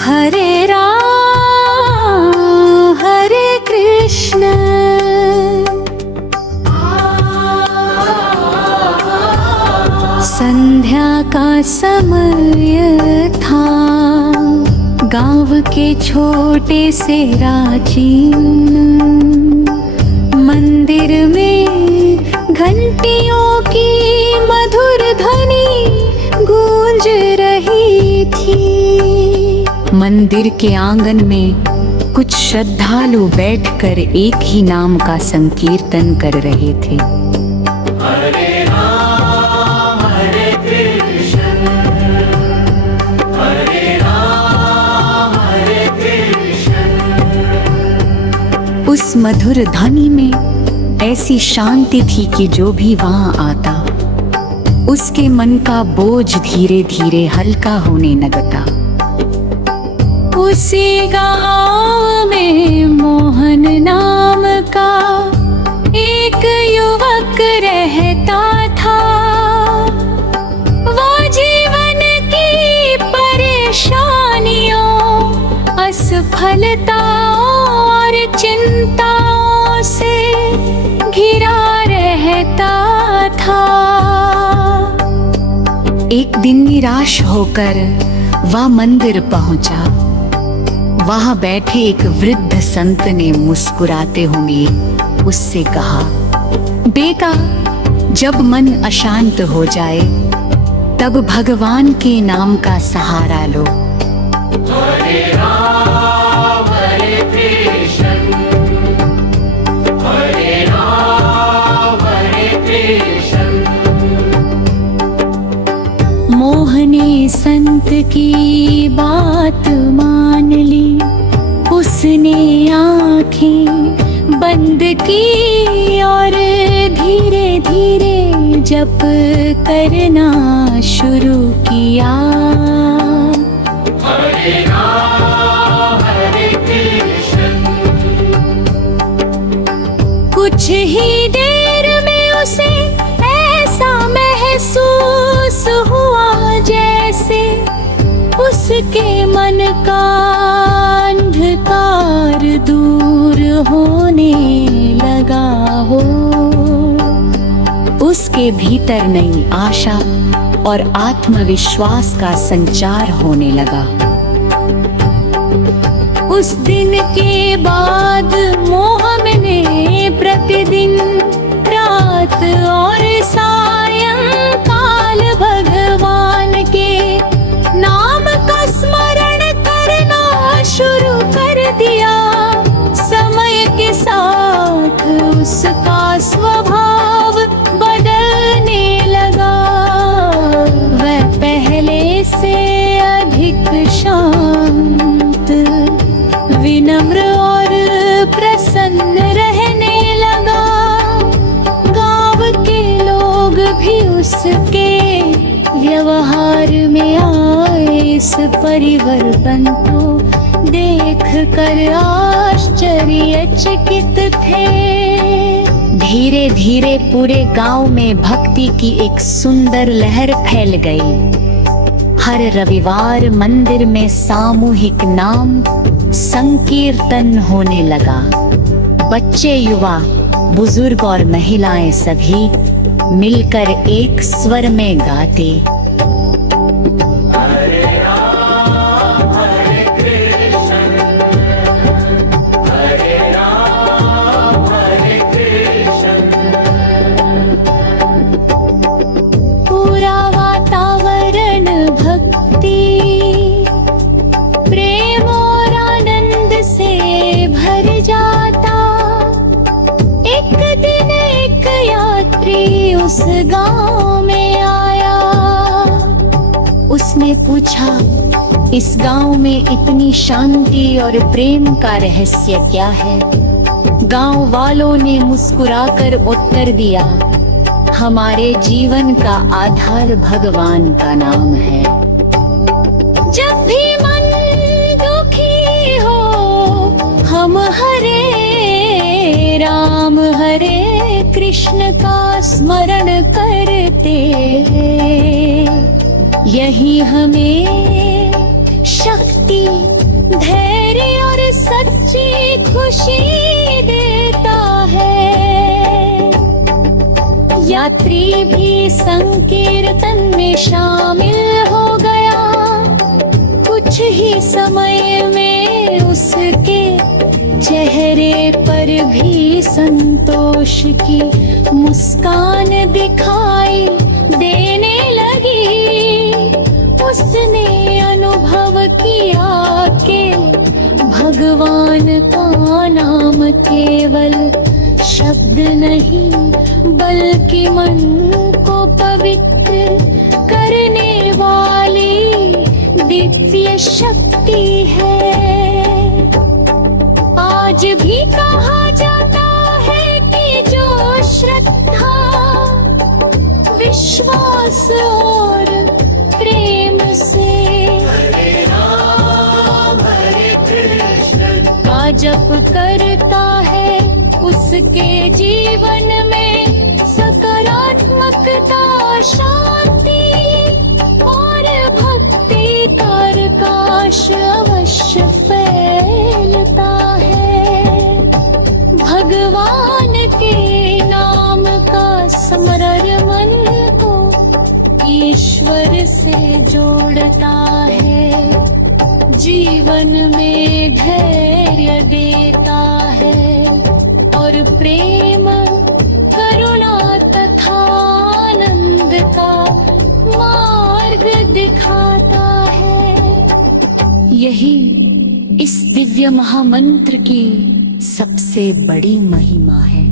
हरे राम हरे कृष्ण। संध्या का समय था, गांव के छोटे से प्राचीन मंदिर में घंटियों की मधुर ध्वनि गूंज रही थी। मंदिर के आंगन में कुछ श्रद्धालु बैठकर एक ही नाम का संकीर्तन कर रहे थे। हरे राम हरे कृष्ण, हरे राम हरे कृष्ण। उस मधुर ध्वनि में ऐसी शांति थी कि जो भी वहां आता उसके मन का बोझ धीरे धीरे हल्का होने लगता। उसी गाँव में मोहन नाम का एक युवक रहता था। वो जीवन की परेशानियों, असफलता और चिंताओं से घिरा रहता था। एक दिन निराश होकर वह मंदिर पहुंचा। वहां बैठे एक वृद्ध संत ने मुस्कुराते हुए उससे कहा, बेटा, जब मन अशांत हो जाए तब भगवान के नाम का सहारा लो। हरे राम हरे कृष्ण, हरे राम हरे कृष्ण। मोह ने संत की बात मान ली। उसने आंखें बंद की और धीरे धीरे जप करना शुरू किया। हरे राम हरे कृष्ण। कुछ ही देर में उसे ऐसा महसूस हुआ जैसे उसके मन का अंधकार दूर होने लगा हो। उसके भीतर नई आशा और आत्मविश्वास का संचार होने लगा। उस दिन के बाद मोहन ने प्रतिदिन रात और सायंकाल भगवान के नाम का स्मरण करना शुरू कर दिया। समय के साथ उसका स्वभाव बदलने लगा। वह पहले से अधिक शांत, विनम्र और प्रसन्न रहने लगा। गांव के लोग भी उसके व्यवहार में आए इस परिवर्तन को देख कर आश्चर्यचकित थे। धीरे धीरे पूरे गांव में भक्ति की एक सुंदर लहर फैल गई। हर रविवार मंदिर में सामूहिक नाम संकीर्तन होने लगा। बच्चे, युवा, बुजुर्ग और महिलाएं सभी मिलकर एक स्वर में गाते। हरे राम हरे कृष्ण, हरे राम हरे कृष्ण। पूरा वातावरण भक्ति, प्रेम और आनंद से भर जाता। एक दिन एक यात्री उस गांव में आया। उसने पूछा, इस गांव में इतनी शांति और प्रेम का रहस्य क्या है? गांव वालों ने मुस्कुराकर उत्तर दिया, हमारे जीवन का आधार भगवान का नाम है। जब भी मन दुखी हो हम हरे राम हरे कृष्ण का स्मरण करते हैं। यही हमें खुशी देता है। यात्री भी संकीर्तन में शामिल हो गया। कुछ ही समय में उसके चेहरे पर भी संतोष की मुस्कान दिखाई देने लगी। उसने अनुभव किया कि भगवान का नाम केवल शब्द नहीं बल्कि मन को पवित्र करने वाली दिव्य शक्ति है। आज भी कहा जाता है कि जो श्रद्धा, विश्वास और प्रेम से हरे राम हरे कृष्ण का जप करता है, उसके जीवन में सकारात्मकता, शांति और भक्ति का प्रकाश अवश्य फैलता है। भगवान के नाम का स्मरण मन को ईश्वर से जोड़ता है, जीवन में धैर्य देता है और प्रेम, करुणा तथा आनंद का मार्ग दिखाता है। यही इस दिव्य महामंत्र की सबसे बड़ी महिमा है।